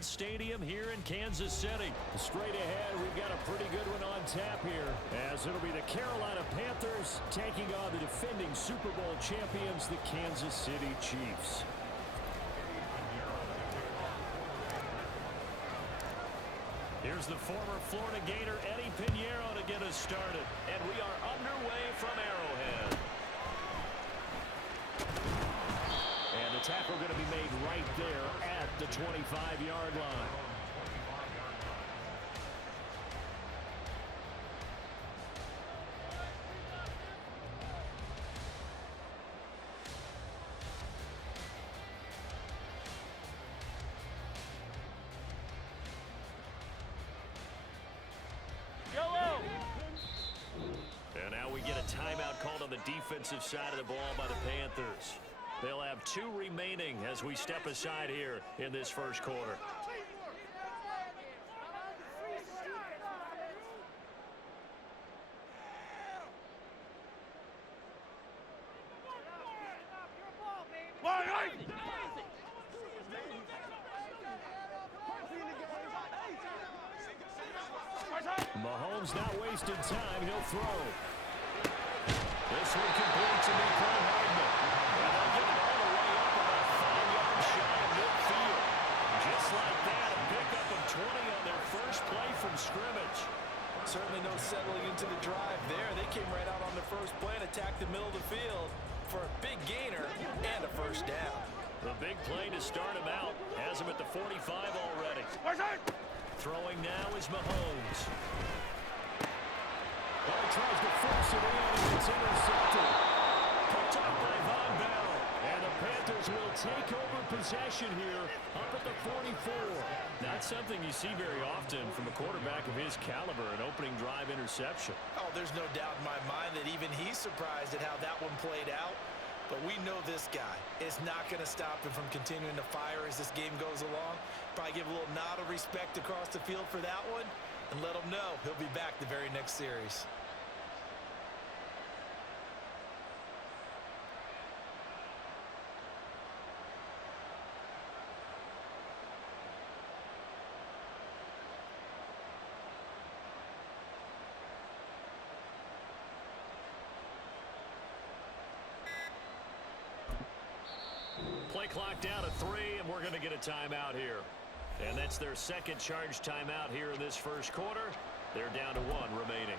Giants Stadium here in Kansas City. Straight ahead, we've got a pretty good one on tap here, as it'll be the Carolina Panthers taking on the defending Super Bowl champions, the Kansas City Chiefs. Here's the former Florida Gator Eddie Pinheiro to get us started. And we are underway from Arrowhead. And the tackle going to be made right there at the 25-yard line. And now we get a timeout called on the defensive side of the ball by the Panthers. They'll have 2 remaining as we step aside here in this first quarter. Mahomes not wasting time. He'll throw. This one complete to MaHomeboy. And they'll get it all the way up about 5 yards shy of midfield. Just like that, a pickup of 20 on their first play from scrimmage. Certainly no settling into the drive there. They came right out on the first play and attacked the middle of the field for a big gainer and a first down. The big play to start him out. Has him at the 45 already. Throwing now is Mahomes. Well, he tries to force it in, and it's intercepted. Picked up by Von Bell. And the Panthers will take over possession here up at the 44. Not something you see very often from a quarterback of his caliber, an opening drive interception. Oh, there's no doubt in my mind that even he's surprised at how that one played out. But we know this guy is not going to stop him from continuing to fire as this game goes along. Probably give a little nod of respect across the field for that one and let him know he'll be back the very next series. Play clock down to 3, and we're going to get a timeout here. And that's their second charge timeout here in this first quarter. They're down to 1 remaining.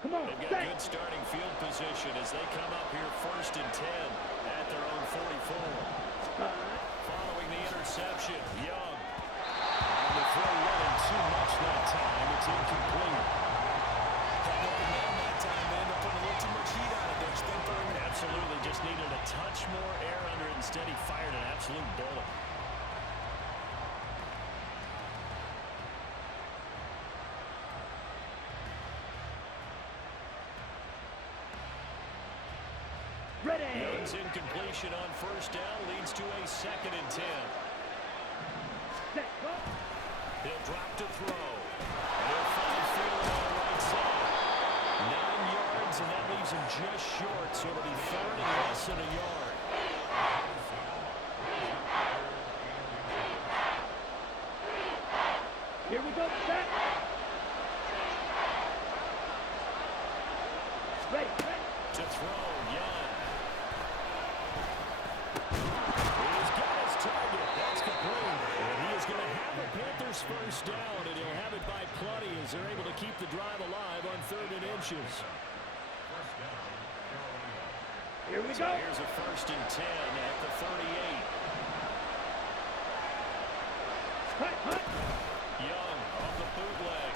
They've got good starting field position as they come up here 1st and 10 at their own 44. Following the interception, Young. And the throw running too much that time. It's incomplete. Had open man that time, man. They're putting a little too much heat on it, don't you think, Berman? Absolutely. Just needed a touch more air under it. Instead, he fired an absolute bullet. Young's incompletion on 1st down leads to a 2nd and 10. He'll drop to throw. And he'll find field on the right side. 9 yards, and that leaves him just short, so it'll be 3rd and less than a yard. Here we go, set. Ready. To throw, Young. He's got his target. That's complete. And he is going to have the Panthers first down, and he'll have it by plenty as they're able to keep the drive alive on 3rd and inches. Here we So go. here's a 1st and 10 at the 38. Cut. Young off the bootleg.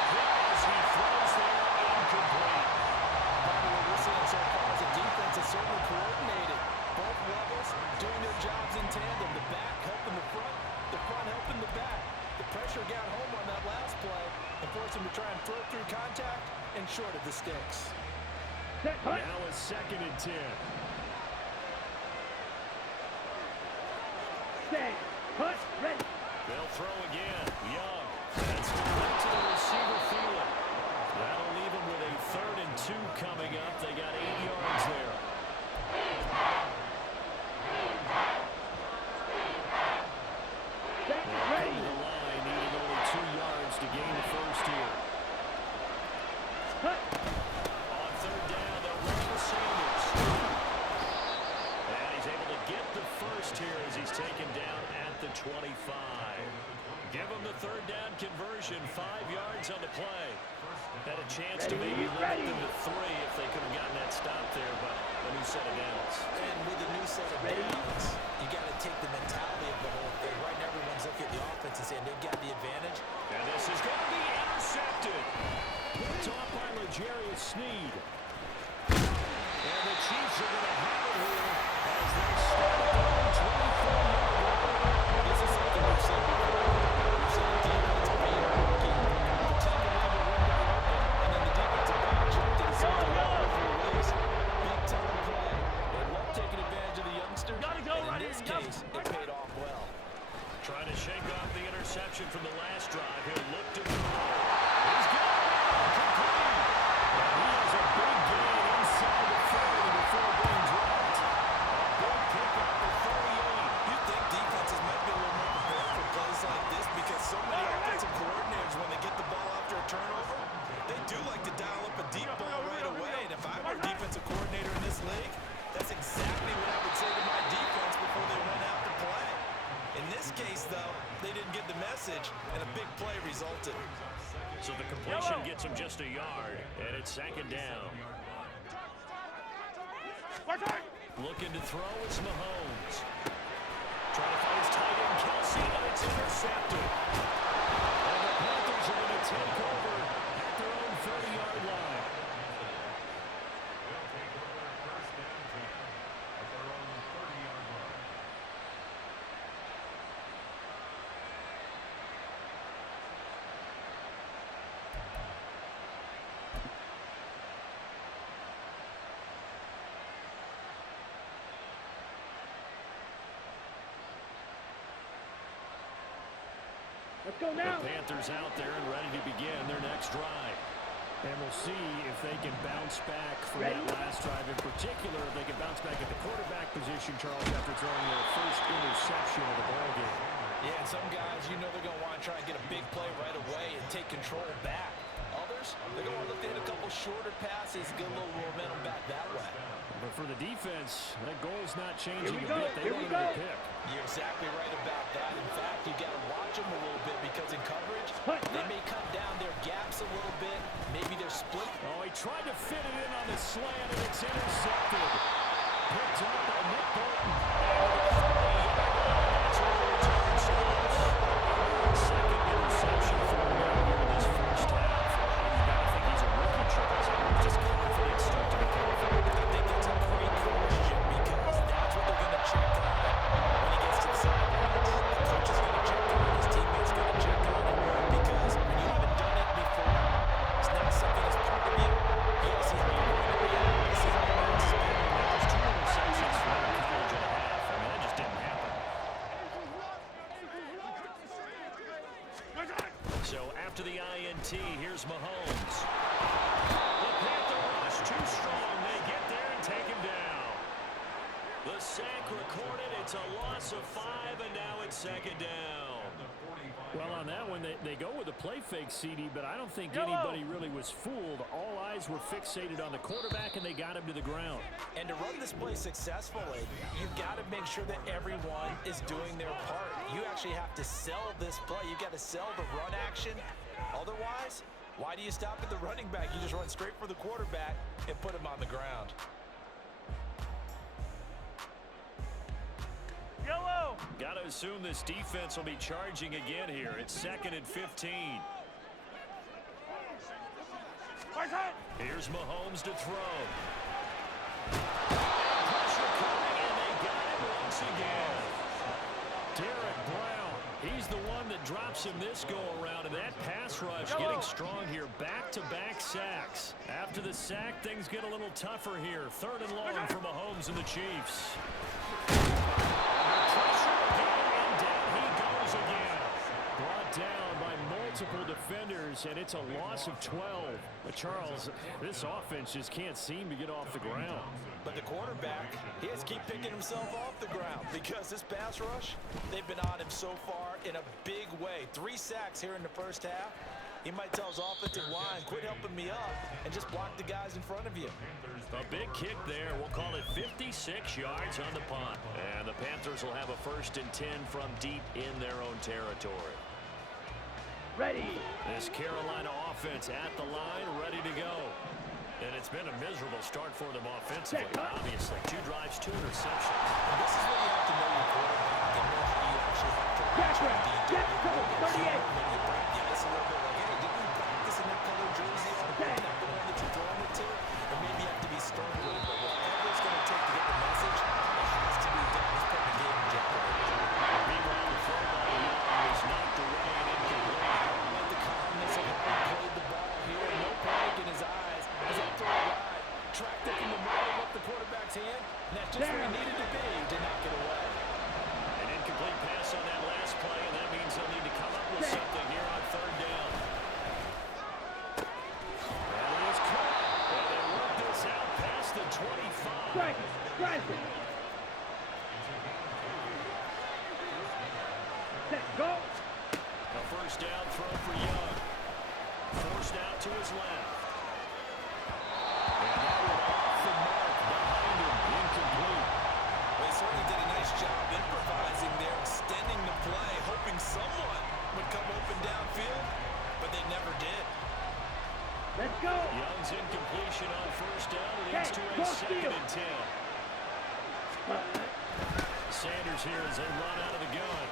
As he throws there, incomplete. By the way, we're seeing so far as the defense is certainly coordinated. Both levels doing their jobs in tandem. The back helping the front helping the back. The pressure got home on that last play and forced him to try and throw through contact and short of the sticks. Now a 2nd and 10. throw again. Young. That's right to the receiver field. That'll leave him with a 3rd and 2 coming up. They got 8 yards there. Ready. The line needing only 2 yards to gain the first here. Cut. On 3rd down, they'll run with Sanders. And he's able to get the first here as he's taken down at the 25. Give him the 3rd down conversion, 5 yards on the play. Had a chance to maybe limit them to 3 if they could have gotten that stop there, but a new set of downs. And with a new set of downs, you got to take the mentality of the whole thing. Right now, everyone's looking at the offense and saying they've got the advantage. And this is going to be intercepted. Picked off by L'Jarius Sneed. And the Chiefs are going to have it here as they start at their own 24-yard line. This is something we've seen before. We've seen the defense being rookie, pretend to leave the window open, and then the defensive back jumped to the side of the ball for a release. Big time play. They love taking advantage of the youngsters. Gotta go and in right this here. case, it paid off well. Trying to shake off the interception from the last drive. He'll look to throw. He's got it. Complete. And he has a big gain inside the 40 before being dropped. A big pickup at 38. You'd think defenses might be a little more prepared for plays like this because so many offensive coordinators, when they get the ball after a turnover, they do like to dial up a deep ball right away. And if I were a defensive coordinator in this league, that's exactly what I would say to my defense before they went out to play. In this case, though, they didn't get the message, and a big play resulted. So the completion gets him just a yard, and it's 2nd down. Looking to throw is Mahomes. Trying to find his tight end, Kelsey, and it's intercepted. And the Panthers are going to take over at their own 30-yard line. Let's go now. The Panthers out there and ready to begin their next drive. And we'll see if they can bounce back from that last drive. In particular, if they can bounce back at the quarterback position, Charles, after throwing their first interception of the ballgame. Yeah, and some guys, you know they're going to want to try and get a big play right away and take control back. Others, they're going to look to hit a couple shorter passes, get a little momentum back that way. But for the defense, that goal's not changing a Here we go. bit. They want to pick. You're exactly right about that. In fact, you got to watch them a little bit because in coverage, they may cut down their gaps a little bit. Maybe they're split. Oh, he tried to fit it in on the slant, and it's intercepted. Picked up by Nick Bolton. That's where the return stops. Second interception for him here in this first half. You got to think he's a rookie, Charles. Just confidence start to become a factor. I think that's a great question because that's what they're going to check on when he gets to the sidelines. The coach is going to check on it. His teammates going to check on it because when you haven't done it before, it's not something that's part of you. You got to see how you're going to react. See how you're going to spin. There's 2 interceptions for him in college and a half. I mean, that just didn't happen. So after the INT, here's Mahomes. The Panther rush too strong. They get there and take him down. The sack recorded. It's a loss of 5, and now it's 2nd down. Well, on that one, they go with a play fake, CD, but I don't think anybody really was fooled. All eyes were fixated on the quarterback, and they got him to the ground. And to run this play successfully, you've got to make sure that everyone is doing their part. You actually have to sell this play. You've got to sell the run action. Otherwise, why do you stop at the running back? You just run straight for the quarterback and put him on the ground. Yellow. Got to assume this defense will be charging again here. It's 2nd and 15. Here's Mahomes to throw. Pressure coming, and they got it once again. Derek Brown, he's the one that drops him this go-around, and that pass rush getting strong here. Back-to-back sacks. After the sack, things get a little tougher here. 3rd and long for Mahomes and the Chiefs. Pressure again, and down he goes again. yards, and it's a loss of 12. But, Charles, this offense just can't seem to get off the ground. But the quarterback, he has to keep picking himself off the ground because this pass rush, they've been on him so far in a big way. 3 sacks here in the first half. He might tell his offensive line, quit helping me up and just block the guys in front of you. A big kick there. We'll call it 56 yards on the punt. And the Panthers will have a 1st and 10 from deep in their own territory. Ready. This Carolina offense at the line, ready to go. And it's been a miserable start for them offensively. Obviously, 2 drives, 2 interceptions. And this is where you have to know your quarterback and know how you actually have to reach him. Get cover, 38. Maybe you break the ice a little bit like, hey, didn't you practice in that colored jersey? Okay. Not the one that you're throwing it to? Or maybe you have to be stern a little bit. Whatever it's going to take to get the message, it has to be done. He's putting the game in jeopardy. Meanwhile, the throw by Young was knocked away and incomplete. Like the calmness of how he played the ball here. No panic in his eyes as that throw ride tracked it from the middle of the quarterback's hand. And that's just where he needed to be to knock it away. An incomplete pass on that last play, and that means they'll need to come up with something here on 3rd down. And it is caught. And they work this out past the 25. Strike it. Strike it. Set. Go. A 1st down throw for Young. Forced out to his left. And that one off the mark behind him. Incomplete. Well, they certainly did a nice job improvising there, extending the play, hoping someone would come open downfield, but they never did. Let's go. Young's incompletion on 1st down leads to a 2nd and 10. Sanders here as they run out of the gun.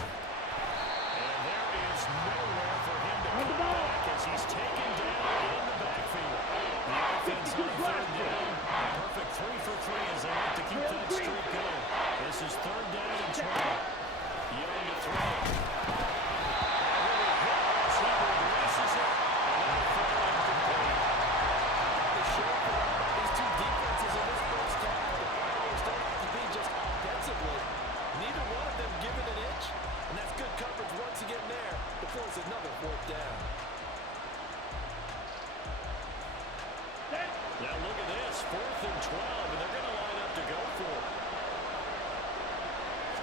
And there is nowhere for him to come back as he's taken down in the backfield. The offense on 3rd down. Perfect 3 for 3 as they look to keep that streak going. This is 3rd down and 20. Young to throw. He releases it. And that'll fall incomplete. They showed that these 2 defenses in this first half, the Buccaneers don't have to be just offensively. Neither one of them given an inch, and that's good coverage once again there to force another 4th down. Now look at this, 4th and 12, and they're going to line up to go for it.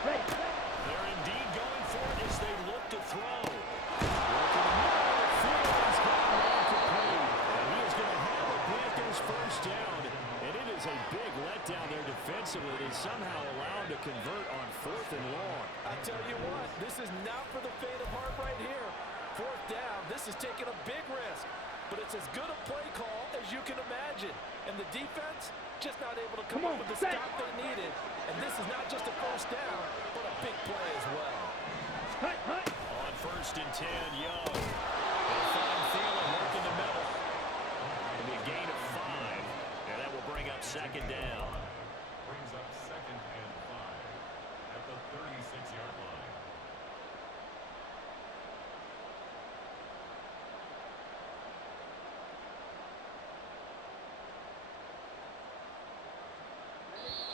They're indeed going for it as they look to throw. Working the middle of the field, he's got an incomplete. And he is going to have the Panthers 1st down, and it is a big letdown there defensively. They somehow allowed to convert on 4th and long. I tell you what, this is not for the faint of heart right here. 4th down, this is taking a big risk. But it's as good a play call as you can imagine. And the defense just not able to come up with the stop they needed. And this is not just a 1st down, but a big play as well. On 1st and 10, Young. They'll find Thielen working the middle. It'll be a gain of 5. And that will bring up 2nd down. Brings up 2nd and 5 at the 36-yard line.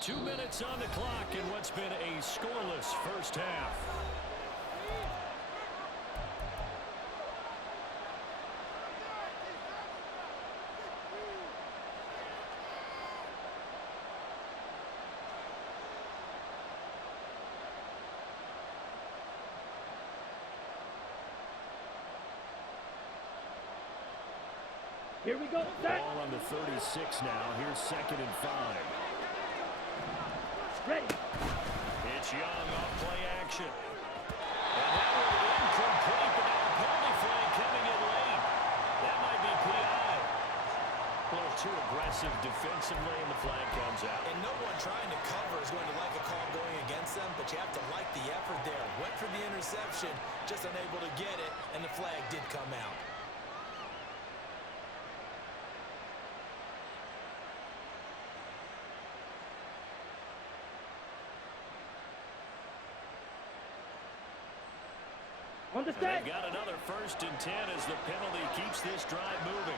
Two minutes on the clock in what's been a scoreless first half. Here we go. Ball on the 36 now. Here's 2nd and 5. Ready. It's Young off play action. And that one incomplete, but now a penalty flag coming in late. That might be PI. A little too aggressive defensively, and the flag comes out. And no one trying to cover is going to like a call going against them, but you have to like the effort there. Went for the interception, just unable to get it, and the flag did come out. They've got another 1st and 10 as the penalty keeps this drive moving.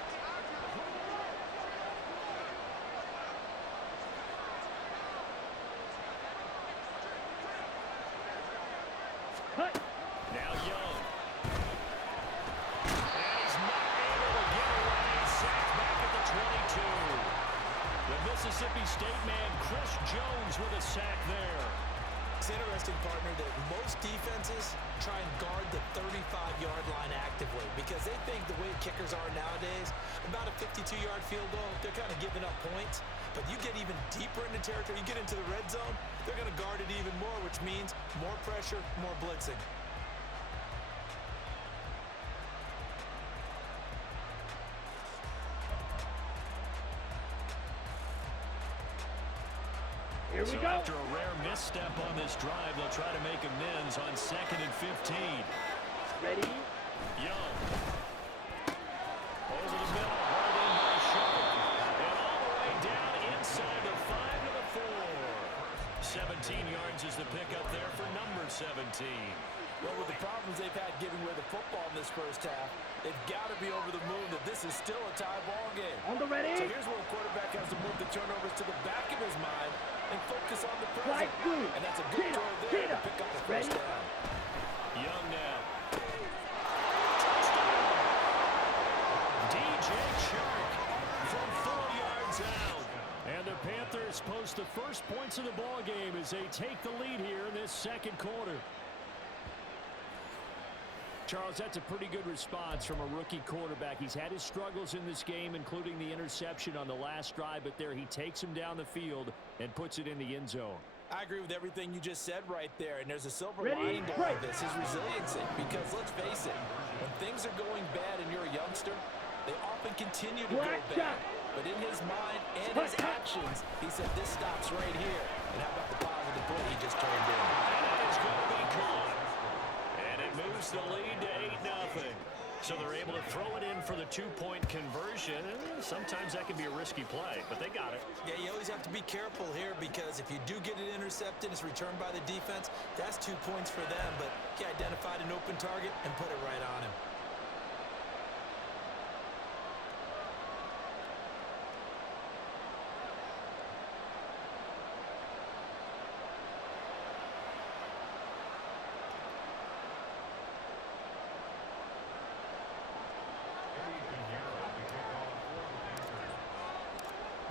Now Young. And he's Mahomes with a sack there. It's interesting, partner, that most defenses try and guard the 35-yard line actively because they think the way kickers are nowadays, about a 52-yard field goal, they're kind of giving up points. But you get even deeper into territory, you get into the red zone, they're going to guard it even more, which means more pressure, more blitzing. Here we So go. after a rare misstep on this drive, they'll try to make amends on 2nd and 15. Ready? Young. Over the middle, hauled in by Shepard. And all the way down inside the 5 to the 4. 17 yards is the pickup there for number 17. Well, with the problems they've had getting rid of the football in this first half, they've got to be over the moon that this is still a tie ball game. On the ready? So here's where a quarterback has to move the turnovers to the back of his mind and focus on the present. Right through. And that's a good throw there to pick up the first Ready? down. Young now. DJ Chark from 4 yards out. And the Panthers post the first points of the ball game as they take the lead here in this second quarter. Charles, that's a pretty good response from a rookie quarterback. He's had his struggles in this game, including the interception on the last drive, but there he takes him down the field and puts it in the end zone. I agree with everything you just said right there, and there's a silver Ready? lining to all Break. this, his resiliency. Because let's face it, when things are going bad and you're a youngster, they often continue to go Black bad. shot. But in his mind and his actions, he said this stops right here. And how about the positive play he just turned in? And it's going to be caught. And it moves the lead to 8-0. So they're able to throw it in for the 2-point conversion. Sometimes that can be a risky play, but they got it. Yeah, you always have to be careful here because if you do get it intercepted, it's returned by the defense, that's 2 points for them. But he identified an open target and put it right on him.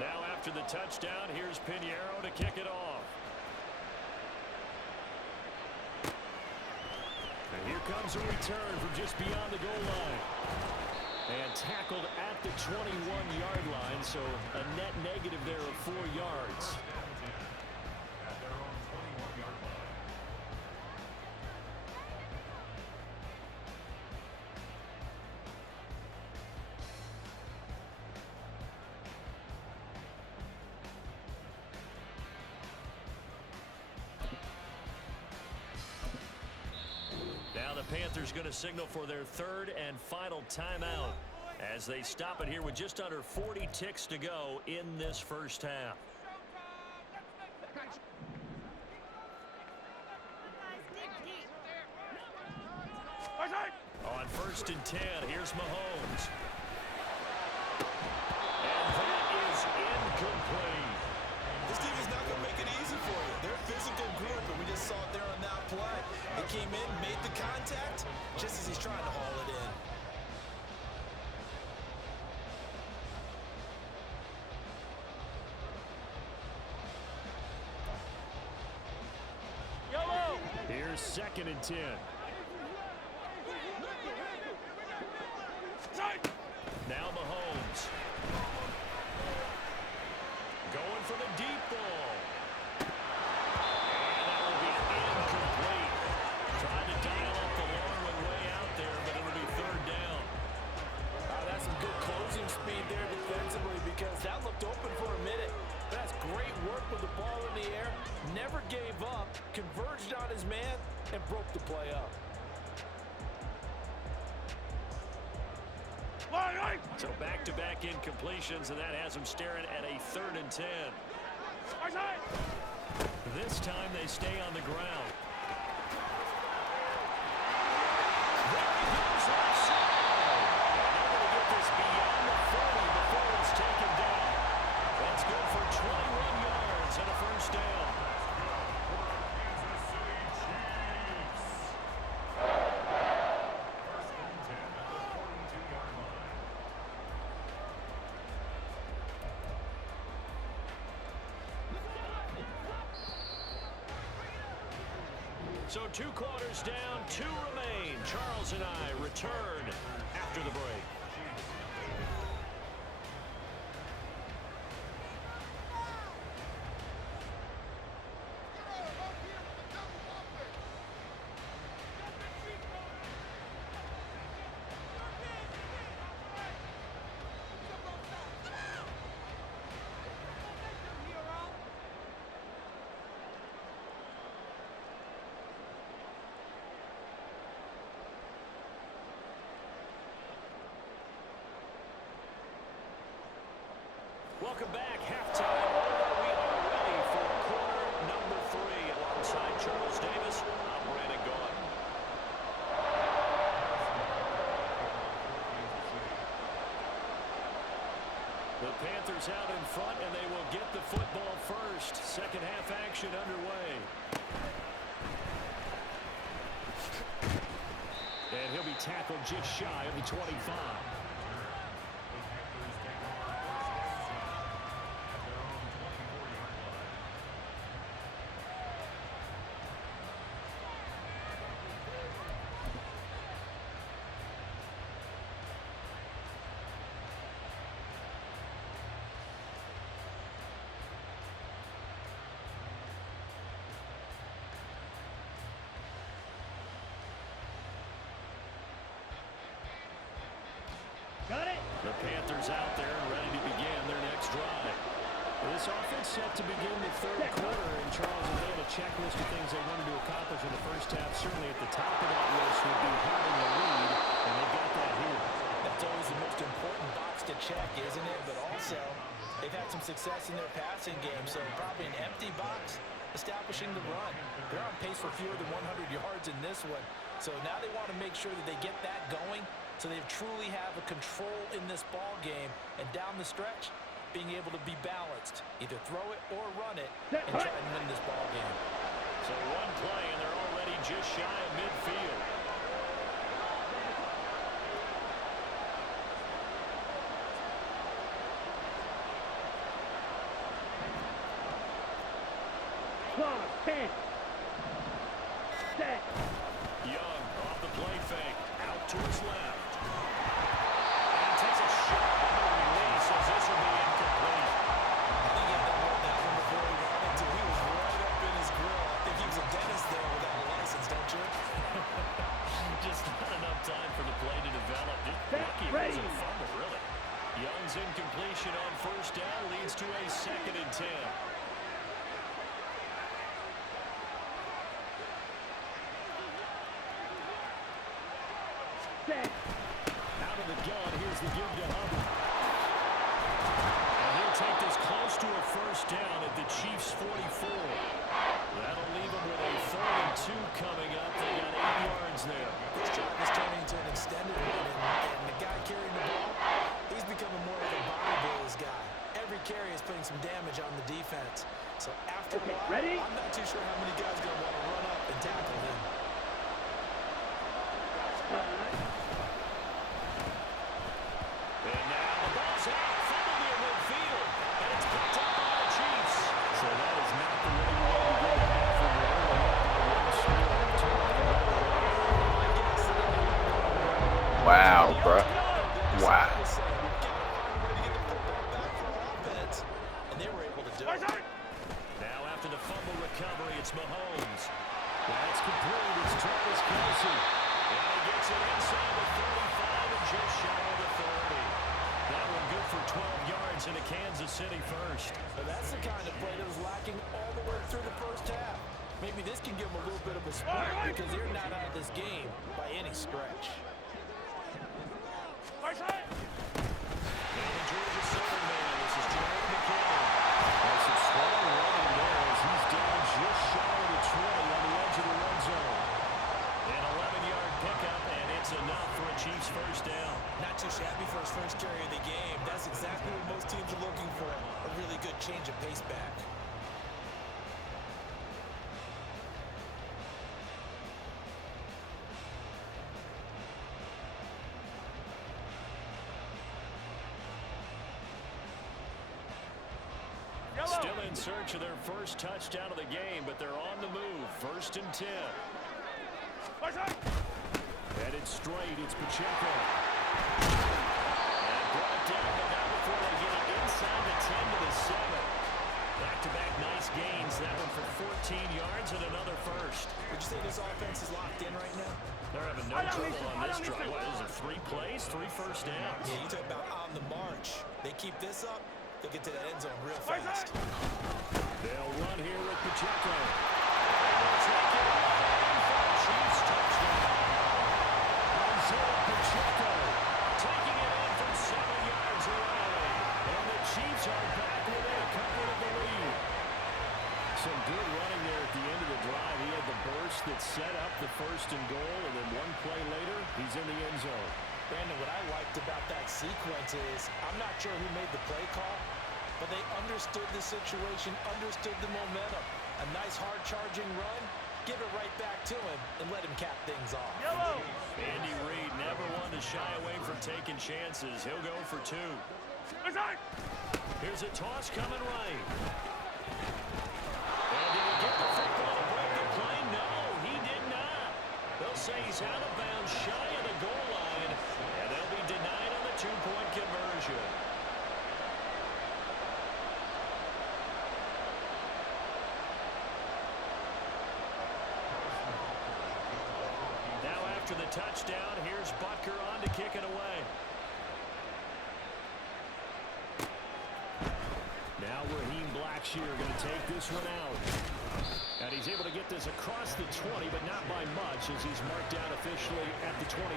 Now after the touchdown, here's Pinheiro to kick it off. And here comes a return from just beyond the goal line. And tackled at the 21-yard line, so a net negative there of 4 yards. At their own 21-yard line. Now the Panthers going to signal for their 3rd and final timeout as they stop it here with just under 40 ticks to go in this first half. On 1st and 10, here's Mahomes. And that is incomplete. This team is not going to make it easy for you. They're a physical group, and we just saw it there on that play. They came in, made the contact, just as he's trying to haul it in. Here's 2nd and 10. Now Mahomes. Going for the deep ball. And that will be incomplete. Trying to dial up the long one way out there, but it'll be 3rd down. That's some good closing speed there defensively because that looked open for a minute. That's great work with the ball in the air. Never gave up, converged on his man, and broke the play up. So back-to-back incompletions, and that has them staring at a 3rd and 10. This time they stay on the ground. There he goes outside. Able to get this beyond the 40 before it's taken down. That's good for 21 yards and a first down. Kansas City Chiefs. 1st and 10 at the 42-yard line. So 2 quarters down, 2 remain. Charles and I return after the break. Welcome back. Halftime over. We are ready for quarter number 3. Alongside Charles Davis, I'm Brandon Gaudin. The Panthers out in front, and they will get the football first. Second half action underway. And he'll be tackled just shy of the 25. Got it. The Panthers out there and ready to begin their next drive. This offense set to begin the third quarter, and Charles, if they had a checklist of things they wanted to accomplish in the first half, certainly at the top of that list would be holding the lead, and they've got that here. That's always the most important box to check, isn't it? But also, they've had some success in their passing game, so probably an empty box establishing the run. They're on pace for fewer than 100 yards in this one, so now they want to make sure that they get that going so they truly have a control in this ball game, and down the stretch, being able to be balanced, either throw it or run it, and try and win this ball game. So one play, and they're already just shy of midfield. Clock, 10. Set. Young off the play fake, out to his left. And takes a shot on the release as this will be incomplete. I think he had to hold that one before he wanted to. He was right up in his grill. I think he was a dentist there without a license, don't you? Just not enough time for the play to develop. Just lucky it wasn't a fumble, really. Young's incompletion on first down leads to a 2nd and 10. Set. Out of the gun, here's the give to Hubbard. And he'll take this close to a first down at the Chiefs' 44. That'll leave them with a 3rd and 2 coming up. They got 8 yards there. This drive is turning into an extended one, and the guy carrying the ball, he's becoming more of a body blows guy. Every carry is putting some damage on the defense. So after a while, ready? I'm not too sure how many guys are going to want to run up and tackle him. And now the ball's out, fumbled near midfield, and it's picked up by the Chiefs. So that is not the way you want to go half of the Wow, bro. Wow. And they were able to do it. Now after the fumble recovery, it's Mahomes. That's complete. It's Travis Kelce. And he gets it inside the 35 and just shy of the 30. That one good for 12 yards into Kansas City first. But that's the kind of play that was lacking all the way through the first half. Maybe this can give them a little bit of a spark because they're not out of this game by any stretch. And the Georgia Southern man, this is Jared McKinnon. Has some strong running there as he's down just shy of the 20 on the edge of the red zone. An 11-yard pickup, and it's enough for a Chiefs first down. Not too shabby for his first carry of the game. That's exactly what most teams are looking for, a really good change of pace back. Still in search of their first touchdown of the game, but they're on the move. 1st and 10. Headed straight, it's Pacheco. And brought down, but not before they get it inside the 10 to the 7. Back-to-back nice gains. That one for 14 yards and another first. Would you say this offense is locked in right now? They're having no trouble on this drive. What is it, 3 plays, 3 first downs? Yeah, you talk about on the march. They keep this up, they'll get to the end zone real fast. They'll run here with Pacheco. Take it away for a Chiefs touchdown. Isaiah Pacheco. Taking it in from 7 yards away. And the Chiefs are back within a couple of the lead. Some good running there at the end of the drive. He had the burst that set up the 1st and goal, and then one play later, he's in the end zone. Brandon, what I liked about that sequence is, I'm not sure who made the play call, but they understood the situation, understood the momentum. A nice hard-charging run, give it right back to him, and let him cap things off. Yellow. Andy Reid never one to shy away from taking chances. He'll go for 2. Here's a toss coming right. And did he get the football to break the play? No, he did not. They'll say he's out of bounds, shy of the goal line, and they'll be denied on the 2-point conversion. Now after the touchdown, here's Butker on to kick it away. Now Raheem Blackshear going to take this one out. And he's able to get this across the 20, but not by much, as he's marked down officially at the 21.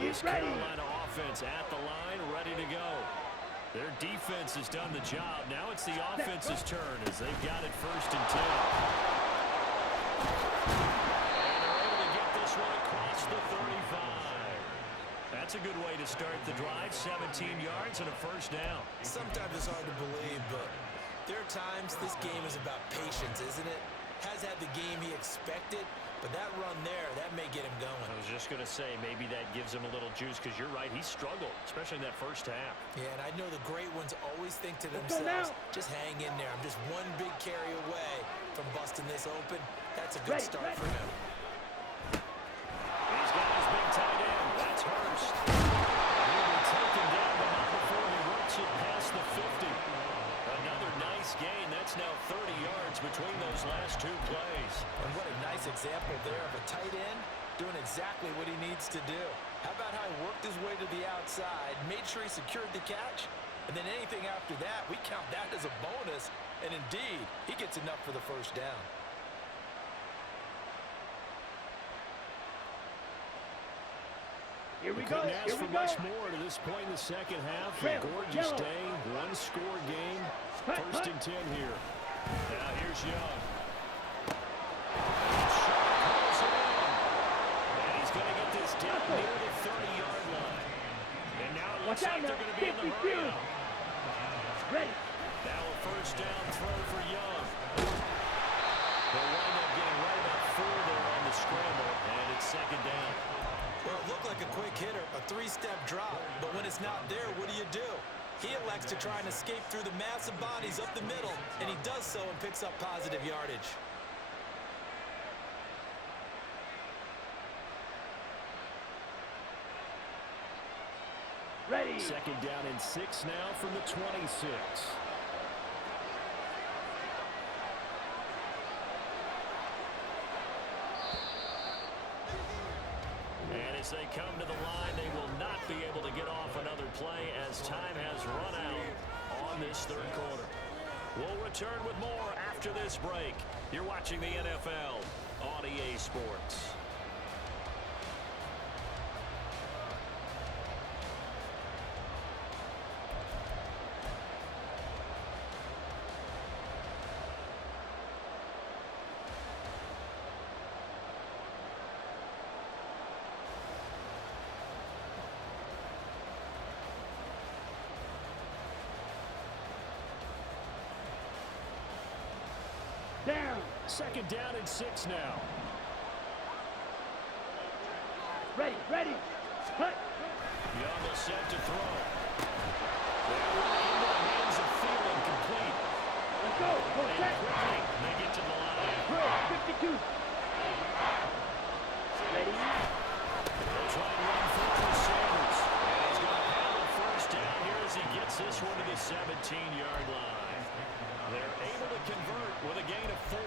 This Carolina offense at the line, ready to go. Their defense has done the job. Now it's the offense's turn as they've got it 1st and 10. And they're able to get this one across the 35. That's a good way to start the drive. 17 yards and a 1st down. Sometimes it's hard to believe, but there are times this game is about patience, isn't it? Has had the game he expected, but that run there, that may get him going. I was just going to say, maybe that gives him a little juice, because you're right, he struggled, especially in that 1st half. Yeah, and I know the great ones always think to themselves, just hang in there. I'm just one big carry away from busting this open. That's a good start for him. He's got his big tight end. That's Hurst. He'll be taken down, but not before he works it past the 50. Another nice gain. That's now 30 yards between those last 2 plays. And what a nice example there of a tight end doing exactly what he needs to do. How about how he worked his way to the outside, made sure he secured the catch, and then anything after that, we count that as a bonus. And indeed, he gets enough for the 1st down. Here we go. Couldn't ask Here we for go. much more to this point in the 2nd half. A Red, gorgeous yellow. day, 1-score game. Hut, 1st hut. and 10 here. Now here's Young. And Shaw calls it in. And he's going to get this down near the 30-yard line. And now it looks Watch out like they're now. going to be in the 52. hurry up. Ready. Now a 1st down throw for Young. They'll wind up getting right about 4 there on the scramble, and it's 2nd down. Well, it looked like a quick hitter, a 3-step drop, but when it's not there, what do? He elects to try and escape through the massive bodies up the middle, and he does so and picks up positive yardage. Ready. 2nd down and 6 now from the 26. And as they come to the line, they will not be able to get off another play as time has run out on this 3rd quarter. We'll return with more after this break. You're watching the NFL on EA Sports. Down. 2nd down and 6 now. Ready, ready. Cut. Young is set to throw. They're running into the hands of Thielen, complete. Let's go. Go And set. quickly, they get to the line. Drill. 52. Ready. They'll try and run for Sanders. And he's going to have a first down here as he gets this one to the 17-yard line. They're able to convert with a gain of 4.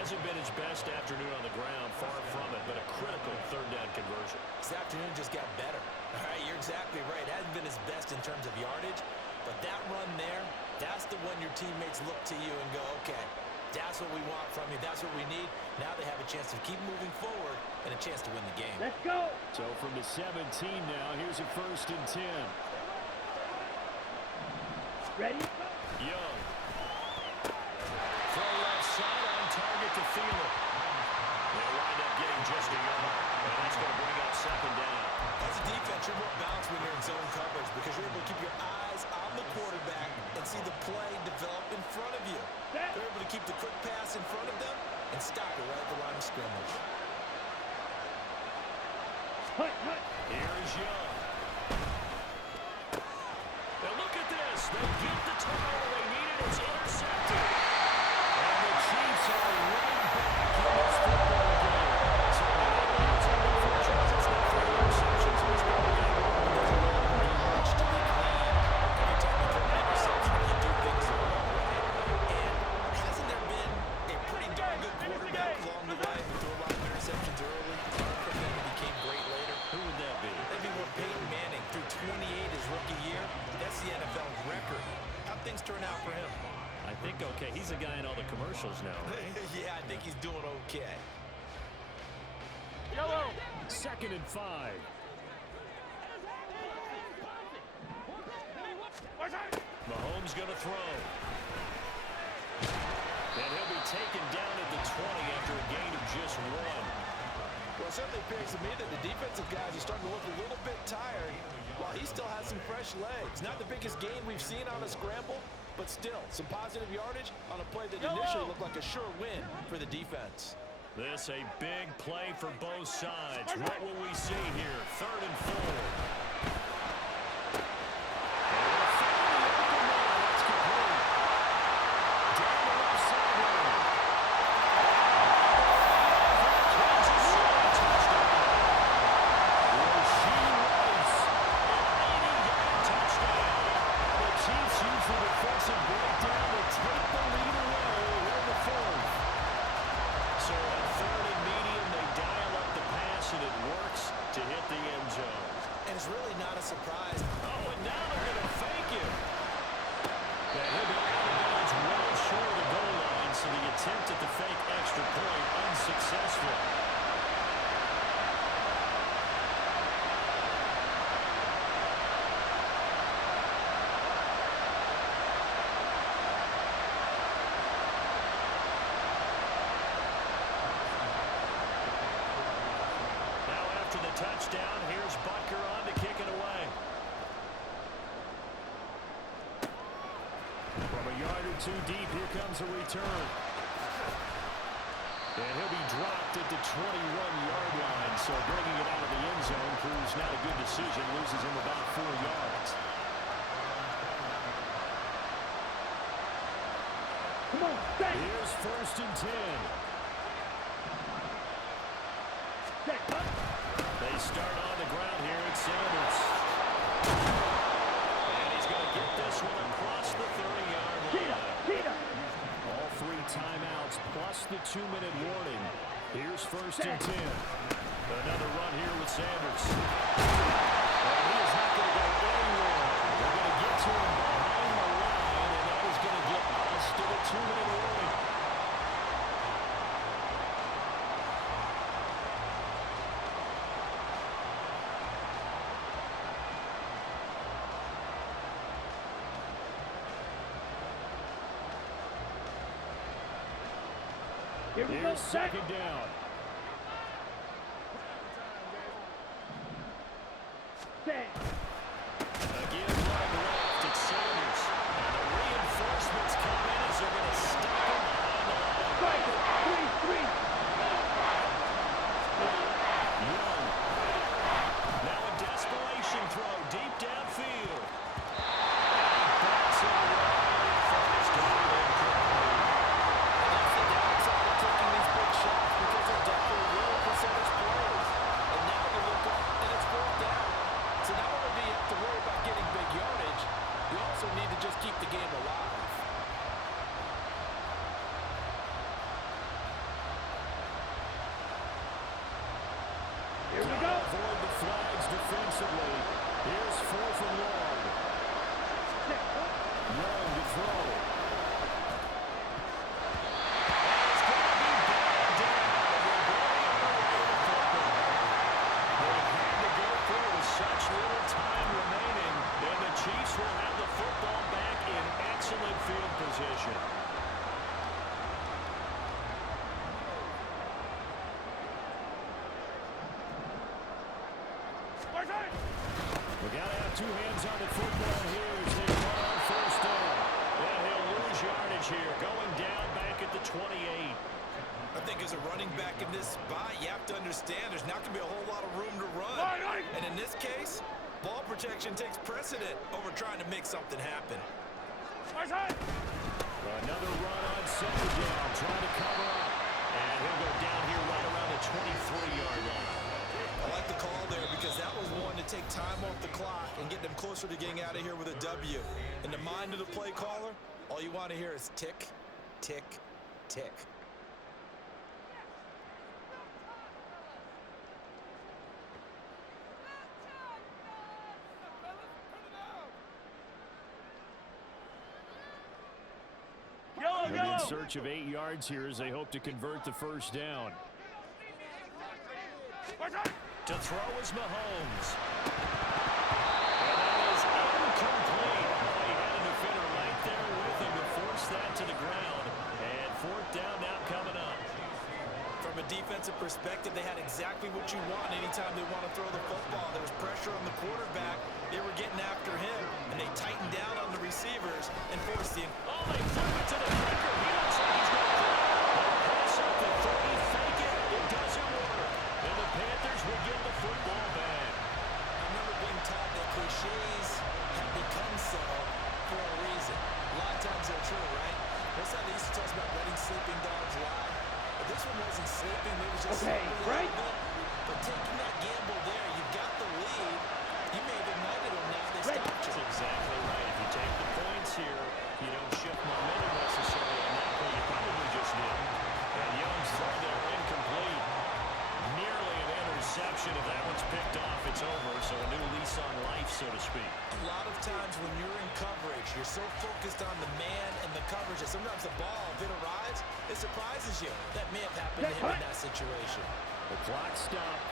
Hasn't been his best afternoon on the ground, far from it, but a critical third down conversion. This afternoon just got better. All right, you're exactly right. Hasn't been his best in terms of yardage, but that run there, that's the one your teammates look to you and go, okay, that's what we want from you. That's what we need. Now they have a chance to keep moving forward and a chance to win the game. Let's go. So from the 17 now, here's a 1st and 10. Ready. Young. Throw left side on target to Thielen. They'll wind up getting just a yard, and that's going to bring up 2nd down. As a defense, you're more balanced when you're in zone coverage because you're able to keep your eyes on the quarterback and see the play develop in front of you. They're able to keep the quick pass in front of them and stop it right at the line of scrimmage. Hut, hut. Here is Young. Now look at this. They get the turnover they needed. It's intercepted. And the Chiefs are right back in this football game. Certainly not the answer to the franchise. It's not 3 interceptions in this ball game. Much to be clean. Every time you throw an interception, you do things the wrong way. And hasn't there been a pretty darn good quarterback along the way who threw a lot of interceptions early, learned from them, and became great later? Who would that be? That'd be what Peyton Manning threw 28 his rookie year. That's the NFL record. How'd things turn out for him? I think okay. He's a guy in all the commercials now, right? Yeah, I think he's doing okay. Yellow. 2nd and 5. Mahomes going to throw. And he'll be taken down at the 20 after a gain of just 1. Well, it certainly appears to me that the defensive guys are starting to look a little bit tired while he still has some fresh legs. Not the biggest gain we've seen on a scramble, but still some positive yardage on a play that initially looked like a sure win for the defense. This a big play for both sides. What will we see here? 3rd and 4. It's really not a surprise. Oh, and now they're going to fake him. Yeah, he'll be out of bounds well short of the goal line, so the attempt at the fake extra point unsuccessful. Now after the touchdown, here's Butker on to kick it away. From a yard or 2 deep, here comes a return. And he'll be dropped at the 21-yard line, so bringing it out of the end zone proves not a good decision, loses him about 4 yards. Come on, set. Here's 1st and 10. Set. Hut. They start on the ground here at Sanders. And he's going to get this one across the 30-yard line. Cheetah. All 3 timeouts plus the 2-minute warning. Here's 1st and 10. Another run here with Sanders. And he is not going to go anywhere. They're going to get to him behind the line, and that is going to get us to the 2-minute warning. Here we go. Here's Set. 2nd down. Set. Again, running left, it's Sanders. And the reinforcements come in as they're going to stop him behind the line. Striker. 3-3. Young flags defensively. Here's 4th and long. Young to throw. It's going to be batted down. They had to go for it with such little time remaining, and the Chiefs will have the football back in excellent field position. We got to have 2 hands on the football here as they run on 1st down. And he'll lose yardage here, going down back at the 28. I think as a running back in this spot, you have to understand there's not going to be a whole lot of room to run. And in this case, ball protection takes precedent over trying to make something happen. Another run on 2nd down, trying to cover up. And he'll go down here right around the 23-yard line. I like the call there because that was one to take time off the clock and get them closer to getting out of here with a W. In the mind of the play caller, all you want to hear is tick, tick, tick. They're in search of 8 yards here as they hope to convert the 1st down. To throw is Mahomes. And that is incomplete. Oh, he had a defender right there with him to force that to the ground. And 4th down now coming up. From a defensive perspective, they had exactly what you want anytime they want to throw the football. There was pressure on the quarterback. They were getting after him, and they tightened down on the receivers and forced him. Oh, they threw it to the kicker. He looks like he's going to throw. They'll pass up the 3, fake it. It doesn't work. And the Panthers will get the football back. I remember being taught that cliches have become so for a reason. A lot of times they're true, right? That's how they used to tell us about letting sleeping dogs lie. But this one wasn't sleeping. It was just Okay, right? But taking that gamble there, you got the lead. You may have ignited them now. They stopped you. That's exactly right. If you take the points here, you don't shift momentum necessarily on that play. You probably just did. And Young's throw there incomplete. Nearly an interception. If that one's picked off, it's over. So a new lease on life, so to speak. A lot of times when you're in coverage, you're so focused on the man and the coverage that sometimes the ball, if it arrives, it surprises you. That may have happened to him in that situation. The clock stopped.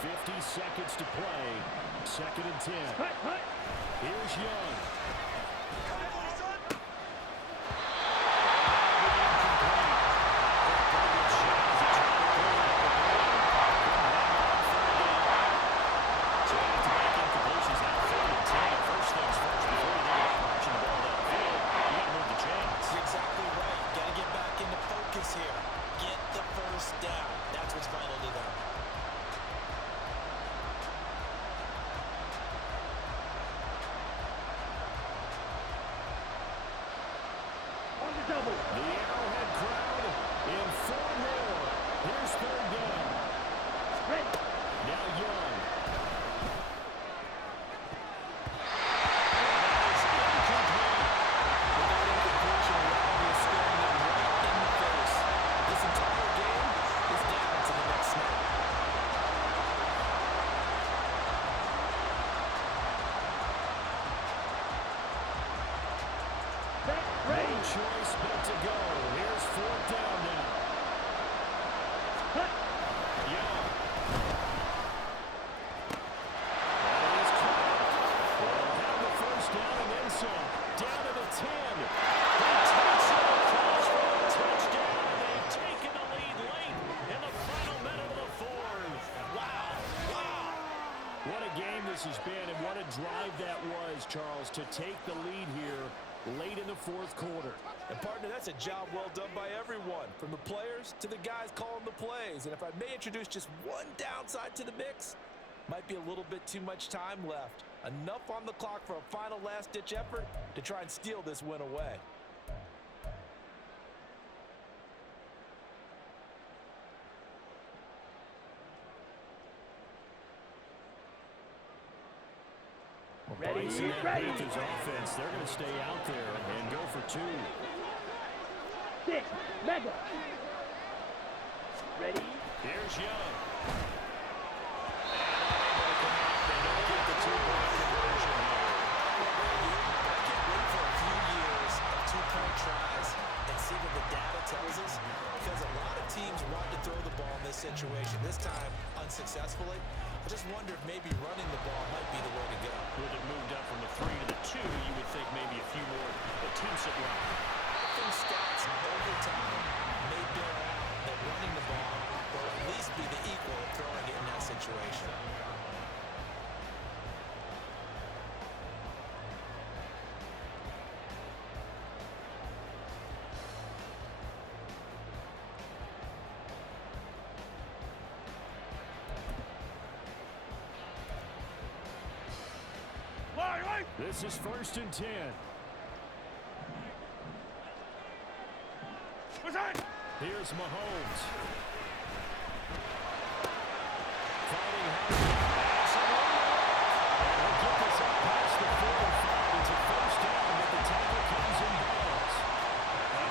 50 seconds to play. 2nd and 10. Here's Young. You're exactly right. Got to get back into focus here. Get the 1st down. That's what's vital to them. On the double. The Arrowhead crowd in 4 more. Here's 3rd down. Ready. Now Young. This entire game is down to the next snap. No choice but to go. Here's 4th down now. Young. That is caught. They'll have the 1st down and then some. Down to the 10. He takes it across for a touchdown, and they've taken the lead late in the final minute of the 4th. Wow. Wow. What a game this has been, and what a drive that was, Charles, to take the lead here late in the 4th quarter. And partner, that's a job well done by everyone, from the players to the guys calling the plays. And if I may introduce just one downside to the mix, might be a little bit too much time left. Enough on the clock for a final last-ditch effort to try and steal this win away. Ready. Bryson and Ready. Panthers offense, they're going to stay out there and go for 2. 6. Mega. Ready. Here's Young. And unable to successfully. I just wonder if maybe running the ball might be the way to go. With it moved up from the 3 to the 2, you would think maybe a few more attempts at running. I think stats over time may bear out that running the ball will at least be the equal of throwing it in that situation. This is 1st and 10. Here's Mahomes. Fighting hard. They'll get this up past the 45. It's a 1st down, but the tackle comes in bounds.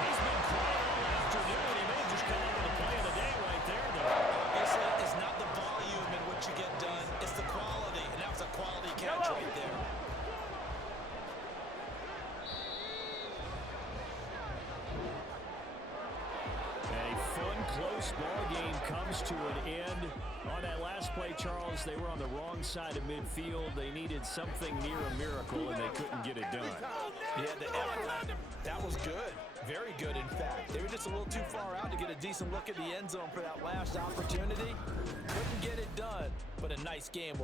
He's been quiet all afternoon. He may have just come out with a play of the day right there, though. Obviously, it's not the volume in which you get done. It's the quality, and that was a quality catch right there. Close ball game comes to an end. On that last play, Charles, they were on the wrong side of midfield. They needed something near a miracle, and they couldn't get it done. Yeah, the effort, that was good. Very good, in fact. They were just a little too far out to get a decent look at the end zone for that last opportunity. Couldn't get it done, but a nice game overall.